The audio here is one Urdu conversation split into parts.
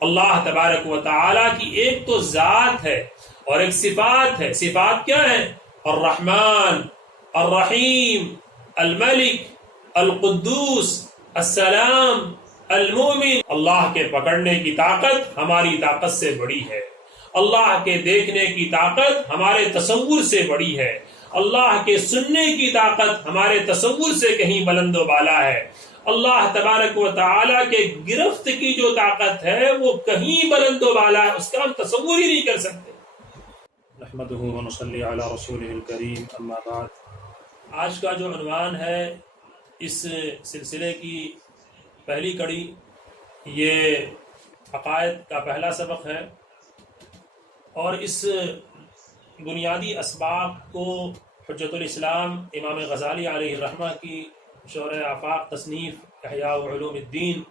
اللہ تبارک و تعالی کی ایک تو ذات ہے اور ایک صفات ہے. صفات کیا ہے؟ الرحمن، الرحیم، الملک، القدوس، السلام، المومن. اللہ کے پکڑنے کی طاقت ہماری طاقت سے بڑی ہے، اللہ کے دیکھنے کی طاقت ہمارے تصور سے بڑی ہے، اللہ کے سننے کی طاقت ہمارے تصور سے کہیں بلند و بالا ہے، اللہ تبارک و تعالیٰ کے گرفت کی جو طاقت ہے وہ کہیں بلند و بالا ہے، اس کا ہم تصور ہی نہیں کر سکتے. نحمدہ و نصلی علی رسولہ الکریم، اما بعد. آج کا جو عنوان ہے اس سلسلے کی پہلی کڑی، یہ عقائد کا پہلا سبق ہے، اور اس بنیادی اسباب کو حجت الاسلام امام غزالی علیہ الرحمہ کی شرح آفاق تصنیف احیاء علوم الدین،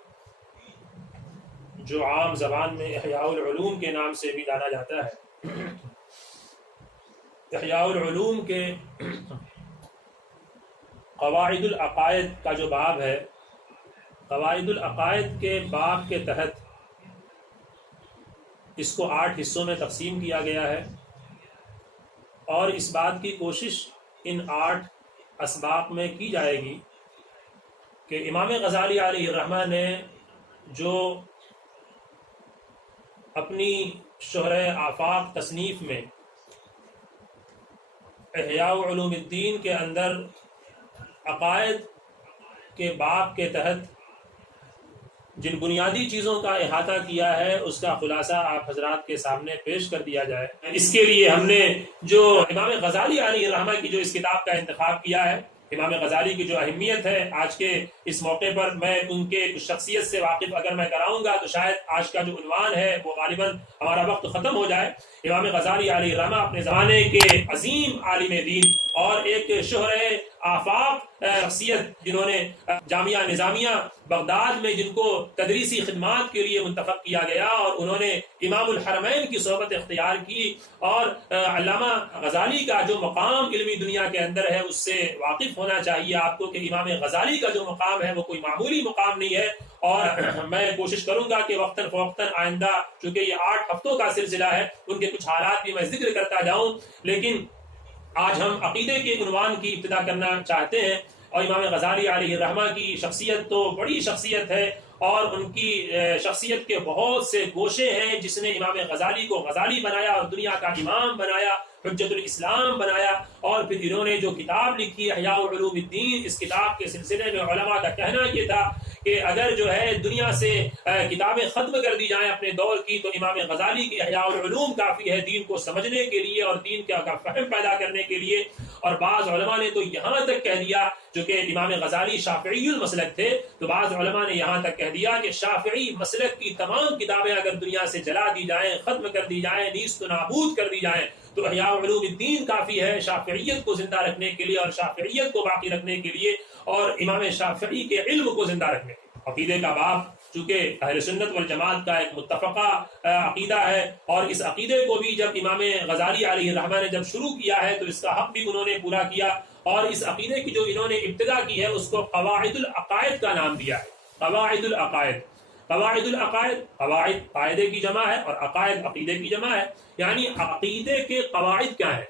جو عام زبان میں احیاء العلوم کے نام سے بھی جانا جاتا ہے، احیاء العلوم کے قواعد العقائد کا جو باب ہے، قواعد العقائد کے باب کے تحت اس کو 8 حصوں میں تقسیم کیا گیا ہے، اور اس بات کی کوشش ان 8 اسباق میں کی جائے گی کہ امام غزالی علیہ الرحمہ نے جو اپنی شرح آفاق تصنیف میں احیاء علوم الدین کے اندر عقائد کے باب کے تحت جن بنیادی چیزوں کا احاطہ کیا ہے اس کا خلاصہ آپ حضرات کے سامنے پیش کر دیا جائے. اس کے لیے ہم نے جو امام غزالی علیہ الرحمہ کی جو اس کتاب کا انتخاب کیا ہے، امام غزالی کی جو اہمیت ہے آج کے اس موقع پر میں ان کے شخصیت سے واقف اگر میں کراؤں گا تو شاید آج کا جو عنوان ہے وہ غالباً ہمارا وقت ختم ہو جائے. امام غزالی علیہ الرحمہ اپنے زمانے کے عظیم عالم دین اور ایک شہرِ آفاق شخصیت، جنہوں نے جامعہ نظامیہ بغداد میں جن کو تدریسی خدمات کے لیے منتخب کیا گیا، اور انہوں نے امام الحرمین کی صحبت اختیار کی، اور علامہ غزالی کا جو مقام علمی دنیا کے اندر ہے اس سے واقف ہونا چاہیے آپ کو کہ امام غزالی کا جو مقام ہے وہ کوئی معمولی مقام نہیں ہے. اور میں کوشش کروں گا کہ وقتاً فوقتاً آئندہ، چونکہ یہ 8 ہفتوں کا سلسلہ ہے، ان کے کچھ حالات بھی میں ذکر کرتا جاؤں، لیکن آج ہم عقیدے کے عنوان کی ابتدا کرنا چاہتے ہیں. اور امام غزالی علیہ الرحمہ کی شخصیت تو بڑی شخصیت ہے، اور ان کی شخصیت کے بہت سے گوشے ہیں جس نے امام غزالی کو غزالی بنایا اور دنیا کا امام بنایا، حجت الاسلام بنایا. اور پھر انہوں نے جو کتاب لکھی احیاء علوم الدین، اس کتاب کے سلسلے میں علماء کا کہنا یہ تھا کہ اگر جو ہے دنیا سے کتابیں ختم کر دی جائیں اپنے دور کی تو امام غزالی کی احیاء العلوم کافی ہے دین کو سمجھنے کے لیے اور دین کا فہم پیدا کرنے کے لیے. اور بعض علماء نے تو یہاں تک کہہ دیا، چونکہ امام غزالی شافعی المسلک تھے، تو بعض علماء نے یہاں تک کہہ دیا کہ شافعی مسلک کی تمام کتابیں اگر دنیا سے جلا دی جائیں، ختم کر دی جائیں، نیست و نابود کر دی جائیں تو احیاء علوم الدین کافی ہے شافعیت کو زندہ رکھنے کے لیے اور شافعیت کو باقی رکھنے کے لیے اور امام شافعی کے علم کو زندہ رکھنے کے لیے. عقیدے کا باب چونکہ اہل سنت والجماعت کا ایک متفقہ عقیدہ ہے، اور اس عقیدے کو بھی جب امام غزالی علیہ الرحمہ نے جب شروع کیا ہے تو اس کا حق بھی انہوں نے پورا کیا، اور اس عقیدے کی جو انہوں نے ابتدا کی ہے اس کو قواعد العقائد کا نام دیا ہے. قواعد العقائد، قواعد العقائد، قواعد قاعدے کی جمع ہے اور عقائد عقیدے کی جمع ہے. یعنی عقیدے کے قواعد کیا ہیں،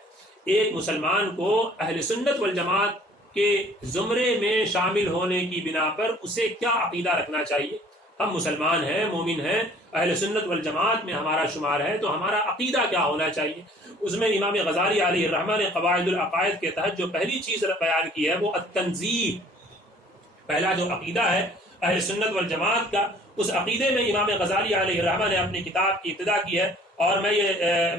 ایک مسلمان کو اہل سنت والجماعت کے زمرے میں شامل ہونے کی بنا پر اسے کیا عقیدہ رکھنا چاہیے. ہم مسلمان ہیں، مومن ہیں، اہل سنت والجماعت میں ہمارا شمار ہے، تو ہمارا عقیدہ کیا ہونا چاہیے. اس میں امام غزالی علیہ الرحمہ نے قواعد العقائد کے تحت جو پہلی چیز بیان کی ہے وہ التنزیہ. پہلا جو عقیدہ ہے اہل سنت والجماعت کا، اس عقیدے میں امام غزالی علیہ الرحمہ نے اپنی کتاب کی ابتدا کی ہے، اور میں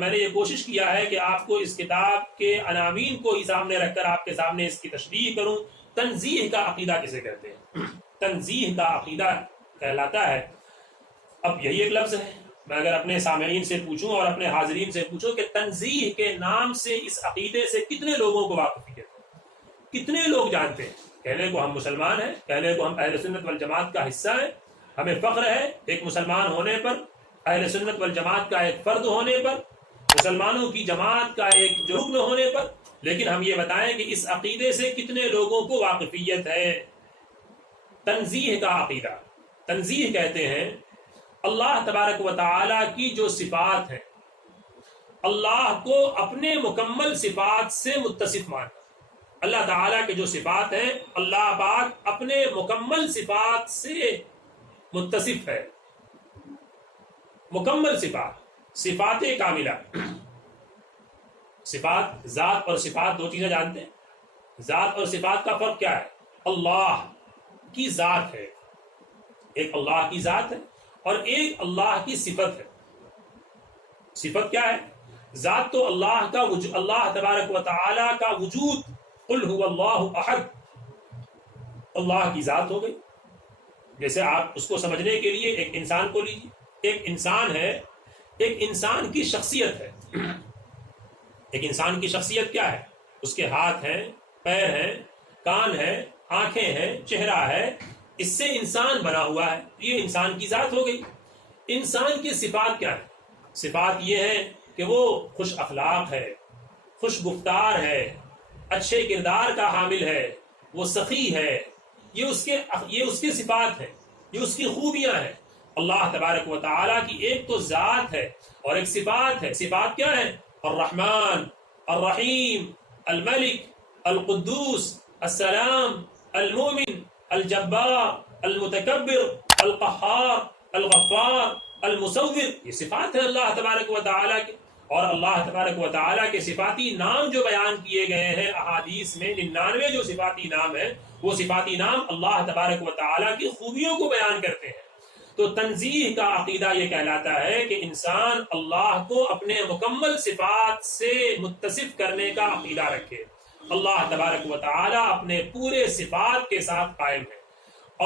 نے یہ کوشش کیا ہے کہ آپ کو اس کتاب کے عناوین کو ہی سامنے رکھ کر آپ کے سامنے اس کی تشریح کروں. تنزیہ کا عقیدہ کسے کہتے ہیں؟ تنزیہ کا عقیدہ کہلاتا ہے، اب یہی ایک لفظ ہے، میں اگر اپنے سامعین سے پوچھوں اور اپنے حاضرین سے پوچھوں کہ تنزیہ کے نام سے اس عقیدے سے کتنے لوگوں کو واقفیت ہے، کتنے لوگ جانتے ہیں؟ کہنے کو ہم مسلمان ہیں، کہنے کو ہم اہل سنت والجماعت کا حصہ ہیں، ہمیں فخر ہے ایک مسلمان ہونے پر، اہل سنت والجماعت کا ایک فرد ہونے پر، مسلمانوں کی جماعت کا ایک جو رکن ہونے پر، لیکن ہم یہ بتائیں کہ اس عقیدے سے کتنے لوگوں کو واقفیت ہے. تنزیہ کا عقیدہ، تنزیہ کہتے ہیں اللہ تبارک و تعالی کی جو صفات ہیں، اللہ کو اپنے مکمل صفات سے متصف ماننا۔ اللہ تعالیٰ کے جو صفات ہیں، اللہ پاک اپنے مکمل صفات سے متصف ہے۔ مکمل صفات، صفات کاملہ۔ صفات، ذات اور صفات دو چیزیں جانتے ہیں۔ ذات اور صفات کا فرق کیا ہے؟ اللہ کی ذات ہے، ایک اللہ کی ذات ہے اور ایک اللہ کی صفت ہے۔ صفت کیا ہے؟ ذات تو اللہ کا وجود، اللہ تبارک و تعالی کا وجود، قل هو اللہ احد، اللہ کی ذات ہو گئی۔ جیسے آپ اس کو سمجھنے کے لیے ایک انسان کو لیجیے، ایک انسان ہے، ایک انسان کی شخصیت ہے۔ ایک انسان کی شخصیت کیا ہے؟ اس کے ہاتھ ہیں، پیر ہیں، کان ہیں، آنکھیں ہیں، چہرہ ہے، اس سے انسان بنا ہوا ہے، یہ انسان کی ذات ہو گئی۔ انسان کی صفات کیا ہے؟ صفات یہ ہے کہ وہ خوش اخلاق ہے، خوش گفتار ہے، اچھے کردار کا حامل ہے، وہ سخی ہے، یہ اس کے صفات ہیں، یہ اس کی خوبیاں ہیں۔ اللہ تبارک و تعالیٰ کی ایک تو ذات ہے اور ایک صفات ہے۔ صفات کیا ہے؟ الرحمن، الرحیم، الملک، القدوس، السلام، المؤمن، الجبار، المتکبر، القہار، الغفار، المصور، یہ صفات ہیں اللہ تبارک و تعالیٰ کے۔ اور اللہ تبارک و تعالیٰ کے صفاتی نام جو بیان کیے گئے ہیں احادیث میں، 99 جو صفاتی نام ہیں، وہ صفاتی نام اللہ تبارک و تعالیٰ کی خوبیوں کو بیان کرتے ہیں۔ تو تنزیہ کا عقیدہ یہ کہلاتا ہے کہ انسان اللہ کو اپنے مکمل صفات سے متصف کرنے کا عقیدہ رکھے۔ اللہ تبارک و تعالیٰ اپنے پورے صفات کے ساتھ قائم ہے۔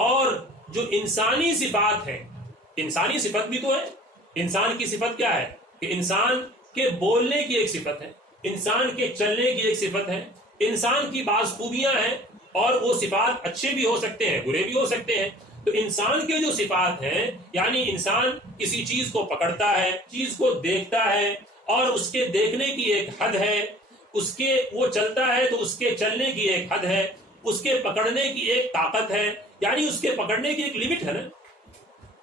اور جو انسانی صفات ہیں، انسانی صفت بھی تو ہے۔ انسان کی صفت کیا ہے؟ کہ انسان کے بولنے کی ایک صفت ہے، انسان کے چلنے کی ایک صفت ہے، انسان کی بعض خوبیاں ہیں اور وہ صفات اچھے بھی ہو سکتے ہیں، برے بھی ہو سکتے ہیں۔ تو انسان کے جو صفات ہیں، یعنی انسان کسی چیز کو پکڑتا ہے، چیز کو دیکھتا ہے اور اس کے دیکھنے کی ایک حد ہے، اس کے وہ چلتا ہے تو اس کے چلنے کی ایک حد ہے، اس کے پکڑنے کی ایک طاقت ہے، یعنی اس کے پکڑنے کی ایک لمٹ ہے نا۔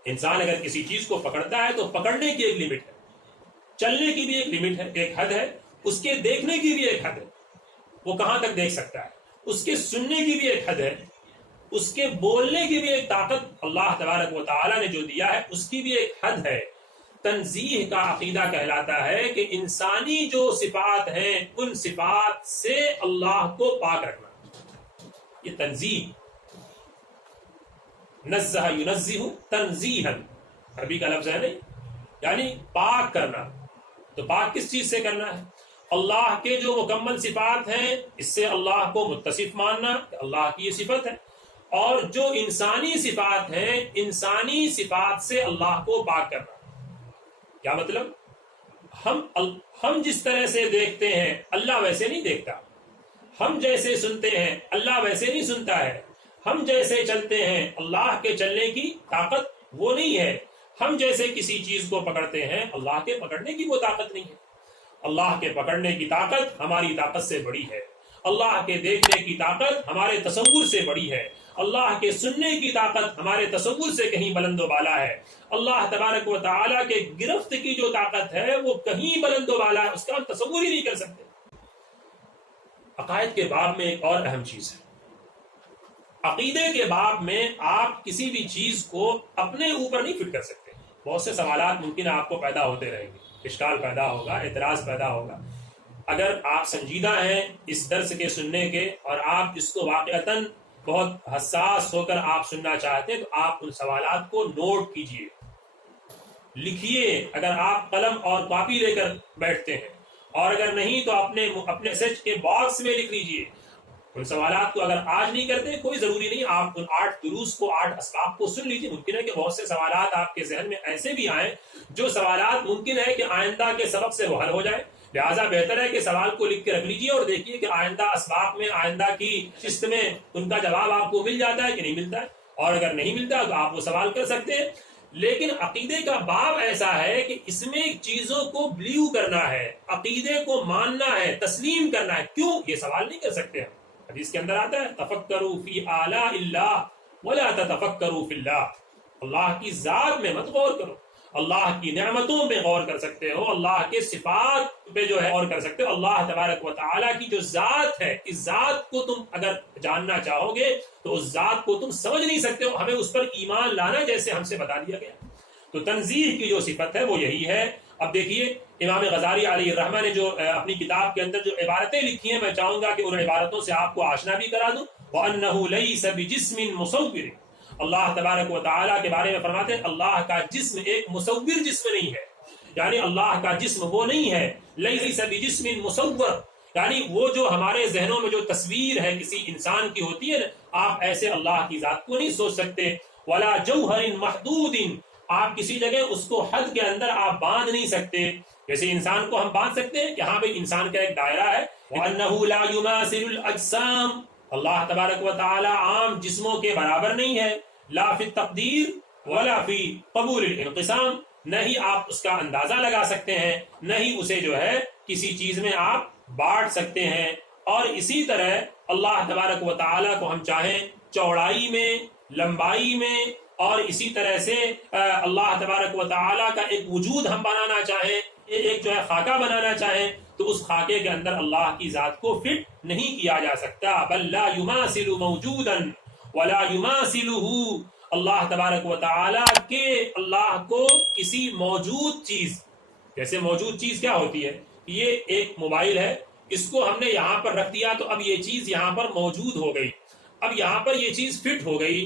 انسان اگر کسی چیز کو پکڑتا ہے تو پکڑنے کی ایک لمٹ ہے، چلنے کی بھی ایک لمٹ ہے، ایک حد ہے، اس کے دیکھنے کی بھی ایک حد ہے، وہ کہاں تک دیکھ سکتا ہے، اس کے سننے کی بھی ایک حد ہے، اس کے بولنے کی بھی ایک طاقت اللہ تبارک و تعالیٰ نے جو دیا ہے اس کی بھی ایک حد ہے۔ تنزیہ کا عقیدہ کہلاتا ہے کہ انسانی جو صفات ہیں ان صفات سے اللہ کو پاک رکھنا، یہ تنزیہ، نزہ ینزہ تنزیہا، عربی کا لفظ ہے نہیں، یعنی پاک کرنا۔ تو پاک کس چیز سے کرنا ہے؟ اللہ کے جو مکمل صفات ہیں اس سے اللہ کو متصف ماننا، اللہ کی یہ صفت ہے، اور جو انسانی صفات ہیں انسانی صفات سے اللہ کو پاک کرنا۔ کیا مطلب؟ ہم جس طرح سے دیکھتے ہیں اللہ ویسے نہیں دیکھتا، ہم جیسے سنتے ہیں اللہ ویسے نہیں سنتا ہے، ہم جیسے چلتے ہیں اللہ کے چلنے کی طاقت وہ نہیں ہے، ہم جیسے کسی چیز کو پکڑتے ہیں اللہ کے پکڑنے کی وہ طاقت نہیں ہے۔ اللہ کے پکڑنے کی طاقت ہماری طاقت سے بڑی ہے، اللہ کے دیکھنے کی طاقت ہمارے تصور سے بڑی ہے، اللہ کے سننے کی طاقت ہمارے تصور سے کہیں بلند و بالا ہے، اللہ تبارک و تعالیٰ کے گرفت کی جو طاقت ہے وہ کہیں بلند و بالا ہے، اس کا ہم تصور ہی نہیں کر سکتے۔ عقائد کے باب میں ایک اور اہم چیز ہے، عقیدے کے باب میں آپ کسی بھی چیز کو اپنے اوپر نہیں فٹ کر سکتے۔ بہت سے سوالات ممکن ہے آپ کو پیدا ہوتے رہیں گے، اشکال پیدا ہوگا، اعتراض پیدا ہوگا۔ اگر آپ سنجیدہ ہیں اس درس کے سننے کے اور آپ اس کو واقعتاً بہت حساس ہو کر آپ سننا چاہتے ہیں تو آپ ان سوالات کو نوٹ کیجئے، لکھیے۔ اگر آپ قلم اور کاپی لے کر بیٹھتے ہیں، اور اگر نہیں تو اپنے میسج کے باکس میں لکھ لیجئے۔ ان سوالات کو اگر آج نہیں کرتے کوئی ضروری نہیں، آپ ان 8 دروس کو، 8 اسباق کو سن لیجئے۔ ممکن ہے کہ بہت سے سوالات آپ کے ذہن میں ایسے بھی آئیں جو سوالات ممکن ہے کہ آئندہ کے سبق سے وہ حل ہو جائے، لہٰذا بہتر ہے کہ سوال کو لکھ کے رکھ لیجئے اور دیکھیے کہ آئندہ اسباق میں، آئندہ کی قسط میں ان کا جواب آپ کو مل جاتا ہے کہ نہیں ملتا ہے، اور اگر نہیں ملتا تو آپ وہ سوال کر سکتے ہیں۔ لیکن عقیدے کا باب ایسا ہے کہ اس میں چیزوں کو بلیو کرنا ہے، عقیدے کو ماننا ہے، تسلیم کرنا ہے۔ کیوں یہ سوال نہیں کر سکتے ہم؟ حدیث کے اندر آتا ہے تفکروا فی آلاء اللہ ولا تتفکروا فی اللہ، اللہ کی ذات میں مت غور کرو، اللہ کی نعمتوں پہ غور کر سکتے ہو، اللہ کے صفات پہ جو ہے غور کر سکتے ہو، اللہ تبارک و تعالیٰ کی جو ذات ہے، اس ذات کو تم اگر جاننا چاہو گے تو اس ذات کو تم سمجھ نہیں سکتے ہو، ہمیں اس پر ایمان لانا جیسے ہم سے بتا دیا گیا۔ تو تنزیہ کی جو صفت ہے وہ یہی ہے۔ اب دیکھیے امام غزالی علیہ الرحمہ نے جو اپنی کتاب کے اندر جو عبارتیں لکھی ہیں، میں چاہوں گا کہ ان عبارتوں سے آپ کو آشنا بھی کرا دوں۔ وَأَنَّهُ لَيْسَ بِجِسْمٍ مُصَوِّرٍ، اللہ تبارک و تعالیٰ کے بارے میں فرماتے ہیں اللہ کا جسم ایک مصور جسم نہیں ہے، یعنی اللہ کا جسم وہ نہیں ہے۔ لَيْسَ بِجِسْمٍ مُصَوَّرٍ، یعنی وہ جو ہمارے ذہنوں میں جو تصویر ہے کسی انسان کی ہوتی ہے نا، آپ ایسے اللہ کی ذات کو نہیں سوچ سکتے۔ وَلَا جَوْهَرٍ مَحْدُودٍ، آپ کسی جگہ اس کو حد کے اندر آپ باندھ نہیں سکتے، جیسے انسان کو ہم باندھ سکتے ہیں کہ ہاں بھئی انسان کا ایک دائرہ ہے۔ وَأَنَّهُ لَا يُمَاثِلُ الْأَجْسَامِ، اللہ تبارک و تعالی عام جسموں کے برابر نہیں ہے۔ لا فی التقدیر ولا فی قبول الانقسام، نہ ہی آپ اس کا اندازہ لگا سکتے ہیں، نہ ہی اسے جو ہے کسی چیز میں آپ بانٹ سکتے ہیں۔ اور اسی طرح اللہ تبارک و تعالی کو ہم چاہیں چوڑائی میں، لمبائی میں، اور اسی طرح سے اللہ تبارک و تعالیٰ کا ایک وجود ہم بنانا چاہیں، ایک جو ہے خاکہ بنانا چاہیں، تو اس خاکے کے اندر اللہ کی ذات کو فٹ نہیں کیا جا سکتا۔ بل لا یماثل موجودا ولا یماثلہ، اللہ تبارک و تعالیٰ کے اللہ کو کسی موجود چیز، جیسے موجود چیز کیا ہوتی ہے، یہ ایک موبائل ہے، اس کو ہم نے یہاں پر رکھ دیا تو اب یہ چیز یہاں پر موجود ہو گئی، اب یہاں پر یہ چیز فٹ ہو گئی۔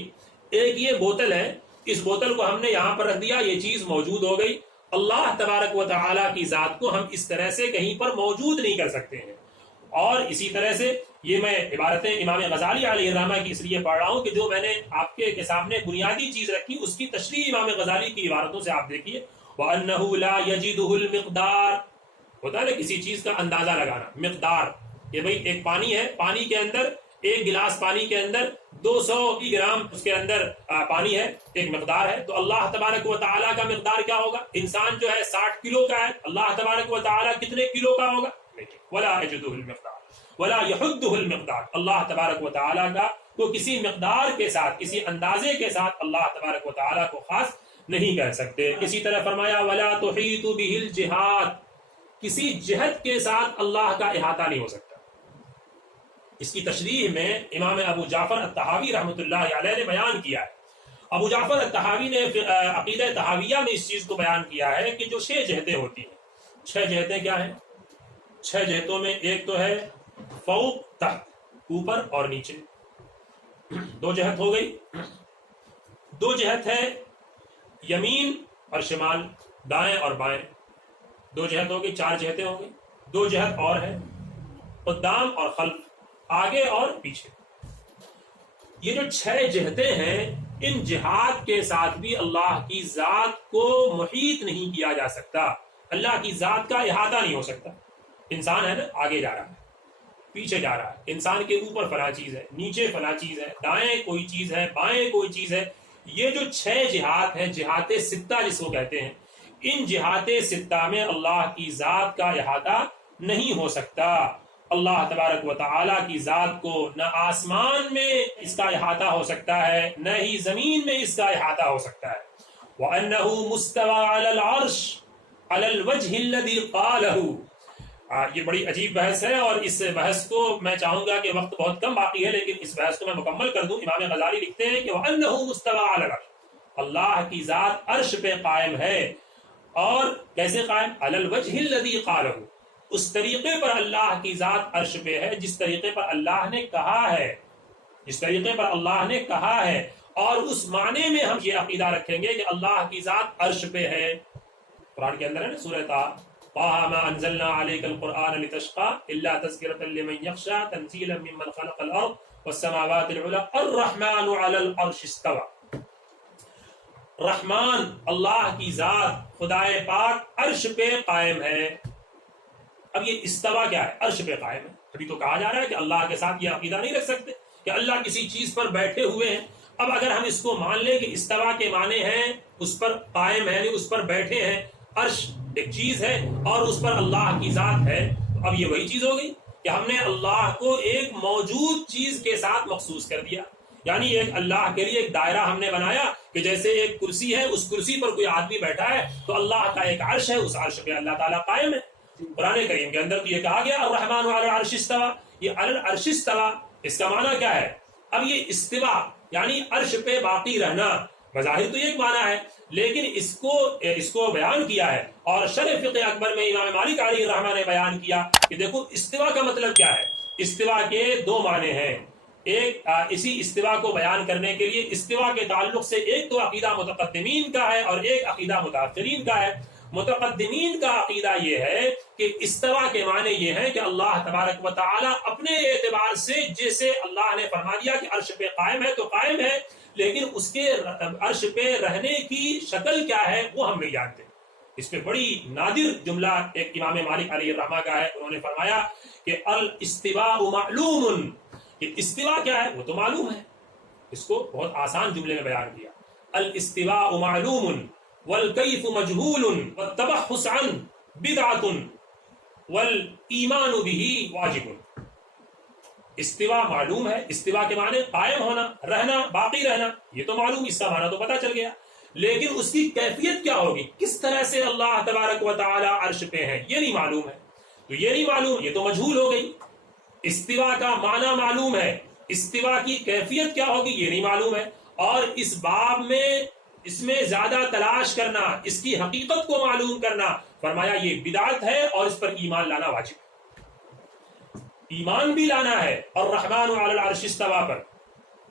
ایک یہ بوتل ہے، اس بوتل کو ہم نے یہاں پر رکھ دیا، یہ چیز موجود ہو گئی۔ اللہ تبارک و تعالیٰ کی ذات کو ہم اس طرح سے کہیں پر موجود نہیں کر سکتے ہیں۔ اور اسی طرح سے یہ میں عبارتیں امام غزالی علیہ الرحمہ کی اس لیے پڑھ رہا ہوں کہ جو میں نے آپ کے سامنے بنیادی چیز رکھی اس کی تشریح امام غزالی کی عبارتوں سے آپ دیکھیے۔ وَأَنَّهُ لَا يَجِدُهُ الْمِقْدَارِ، ہوتا ہے نا کسی چیز کا اندازہ لگانا، مقدار، کہ بھئی ایک پانی ہے، پانی کے اندر ایک گلاس پانی کے اندر 200 گرام اس کے اندر پانی ہے، ایک مقدار ہے، تو اللہ تبارک و تعالیٰ کا مقدار کیا ہوگا؟ انسان جو ہے 60 کلو کا ہے، اللہ تبارک و تعالیٰ کتنے کلو کا ہوگا؟ ولا يجده المقدار ولا يحده المقدار، اللہ تبارک و تعالیٰ کا تو کسی مقدار کے ساتھ، کسی اندازے کے ساتھ اللہ تبارک و تعالیٰ کو خاص نہیں کر سکتے۔ اسی طرح فرمایا ولا تحیط به الجہات، کسی جہت کے ساتھ اللہ کا احاطہ نہیں ہو سکتا۔ اس کی تشریح میں امام ابو جعفر الطحاوی رحمۃ اللہ علیہ نے بیان کیا ہے۔ ابو جعفر الطحاوی نے عقیدہ طحاویہ میں اس چیز کو بیان کیا ہے کہ جو 6 جہتیں ہوتی ہیں، 6 جہتیں کیا ہیں؟ 6 جہتوں میں ایک تو ہے فوق، تحت، اوپر اور نیچے، 2 جہت ہو گئی۔ 2 جہت ہے یمین اور شمال، دائیں اور بائیں، 2 جہت ہو گئی، 4 جہتیں ہو گئی۔ 2 جہت اور ہے، قدام اور خلف، آگے اور پیچھے۔ یہ جو 6 جہتیں ہیں، ان جہات کے ساتھ بھی اللہ کی ذات کو محیط نہیں کیا جا سکتا، اللہ کی ذات کا احاطہ نہیں ہو سکتا۔ انسان ہے نا، آگے جا رہا ہے، پیچھے جا رہا ہے، انسان کے اوپر فلاں چیز ہے، نیچے فلاں چیز ہے، دائیں کوئی چیز ہے، بائیں کوئی چیز ہے۔ یہ جو 6 جہات ہیں، جہات 6 جس کو کہتے ہیں، ان جہات 6 میں اللہ کی ذات کا احاطہ نہیں ہو سکتا۔ اللہ تبارک و تعالیٰ کی ذات کو نہ آسمان میں اس کا احاطہ ہو سکتا ہے، نہ ہی زمین میں اس کا احاطہ ہو سکتا ہے۔ وَأَنَّهُ مُسْتَوَى عَلَى الْعَرْشِ عَلَى الْوَجْهِ الَّذِي قَالَهُ۔ یہ بڑی عجیب بحث ہے، اور اس بحث کو میں چاہوں گا کہ وقت بہت کم باقی ہے لیکن اس بحث کو میں مکمل کر دوں۔ امام غزالی لکھتے ہیں کہ وَأَنَّهُ مُسْتَوَى عَلَى الْعَرْشِ، اللہ کی ذات عرش پہ قائم ہے، اور کیسے قائم؟ عَلَى الْوَجْهِ الَّذِي قَالَهُ، اس طریقے پر اللہ کی ذات عرش پہ ہے جس طریقے پر اللہ نے کہا ہے، جس طریقے پر اللہ نے کہا ہے۔ اور اس معنی میں ہم یہ عقیدہ رکھیں گے کہ اللہ کی ذات عرش پہ ہے۔ قرآن کے اندر ہے نا سورہ طٰہٰ مَا أَنزَلْنَا عَلَيْكَ الْقُرْآنَ لِتَشْقَىٰ إِلَّا تَذْكِرَةً لِمَن يَخْشَىٰ تَنزِيلًا مِّمَّنْ خَلَقَ الْأَرْضَ وَالسَّمَاوَاتِ الْعُلَىٰ الرَّحْمَٰنُ عَلَى الْعَرْشِ اسْتَوَىٰ۔ رحمان اللہ کی ذات خدائے پاک عرش پہ قائم ہے۔ اب یہ استوا کیا ہے؟ عرش پہ قائم ہے۔ ابھی تو کہا جا رہا ہے کہ اللہ کے ساتھ یہ عقیدہ نہیں رکھ سکتے کہ اللہ کسی چیز پر بیٹھے ہوئے ہیں۔ اب اگر ہم اس کو مان لیں کہ استوا کے معنی ہیں اس پر قائم ہے، اس پر بیٹھے ہیں، عرش ایک چیز ہے اور اس پر اللہ کی ذات ہے، تو اب یہ وہی چیز ہو گئی کہ ہم نے اللہ کو ایک موجود چیز کے ساتھ مخصوص کر دیا۔ یعنی ایک اللہ کے لیے ایک دائرہ ہم نے بنایا کہ جیسے ایک کرسی ہے، اس کرسی پر کوئی آدمی بیٹھا ہے تو اللہ کا ایک عرش ہے، اس عرش پہ اللہ تعالیٰ قائم ہے۔ قرآن کریم کے اندر تو یہ کہا گیا الرحمن علی العرش استوى، یہ علی العرش استوى اس کا معنی کیا ہے؟ اب یہ استوا یعنی عرش پہ باقی رہنا، بظاہر تو یہ ایک معنی ہے، لیکن اس کو بیان کیا ہے، اور شرح فقہ اکبر میں امام مالک علیہ الرحمہ نے بیان کیا کہ دیکھو استوا کا مطلب کیا ہے۔ استوا کے دو معنی ہیں، ایک اسی استوا کو بیان کرنے کے لیے استوا کے تعلق سے ایک تو عقیدہ متقدمین کا ہے اور ایک عقیدہ متاخرین کا ہے۔ متقدمین کا عقیدہ یہ ہے کہ استوا کے معنی یہ ہے کہ اللہ تبارک و تعالی اپنے اعتبار سے جیسے اللہ نے فرما دیا کہ عرش پہ قائم ہے تو قائم ہے، لیکن اس کے عرش پہ رہنے کی شکل کیا ہے وہ ہم نہیں جانتے۔ اس پہ بڑی نادر جملہ ایک امام مالک علیہ الرحمہ کا ہے، انہوں نے فرمایا کہ الاستواء معلوم، کہ استوا کیا ہے وہ تو معلوم ہے۔ اس کو بہت آسان جملے میں بیان کیا، الاستواء معلوم والکیف مجہول والتبحث عن بدعۃ والایمان به واجب۔ استوا معلوم ہے، استوا کے معنی قائم ہونا، رہنا، باقی رہنا، یہ تو معلوم، اس کا معنی تو پتہ چل گیا، لیکن اس کی کیفیت کیا ہوگی، کس طرح سے اللہ تبارک و تعالی عرش پہ ہے یہ نہیں معلوم ہے، تو یہ نہیں معلوم، یہ تو مجہول ہو گئی۔ استوا کا معنی معلوم ہے، استوا کی کیفیت کیا ہوگی یہ نہیں معلوم ہے، اور اس باب میں اس میں زیادہ تلاش کرنا، اس کی حقیقت کو معلوم کرنا، فرمایا یہ بدعت ہے اور اس پر ایمان لانا واجب ہے۔ ایمان بھی لانا ہے اور رحمان علی العرش استوى پر،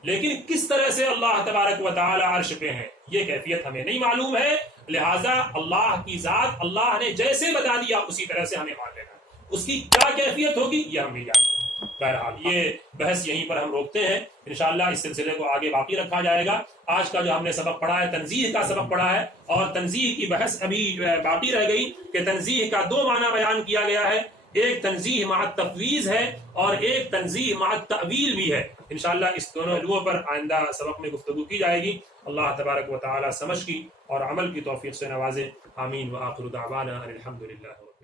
لیکن کس طرح سے اللہ تبارک و تعالی عرش پہ ہیں یہ کیفیت ہمیں نہیں معلوم ہے، لہٰذا اللہ کی ذات اللہ نے جیسے بتا دیا اسی طرح سے ہمیں مان لینا، اس کی کیا کیفیت ہوگی یہ ہم نہیں جانتے۔ بہرحال یہ بحث یہیں پر ہم روکتے ہیں، انشاءاللہ اس سلسلے کو آگے باقی رکھا جائے گا۔ آج کا جو ہم نے سبق پڑھا ہے تنزیہ کا سبق پڑھا ہے، اور تنزیہ کی بحث ابھی باقی رہ گئی کہ تنزیہ کا دو معنی بیان کیا گیا ہے، ایک تنزیہ مع التفویض ہے اور ایک تنزیہ مع التأویل بھی ہے۔ انشاءاللہ اس دونوں پہلوؤں پر آئندہ سبق میں گفتگو کی جائے گی۔ اللہ تبارک و تعالی سمجھ کی اور عمل کی توفیق سے نوازے، آمین۔ وآخر دعوانا ان الحمد للہ۔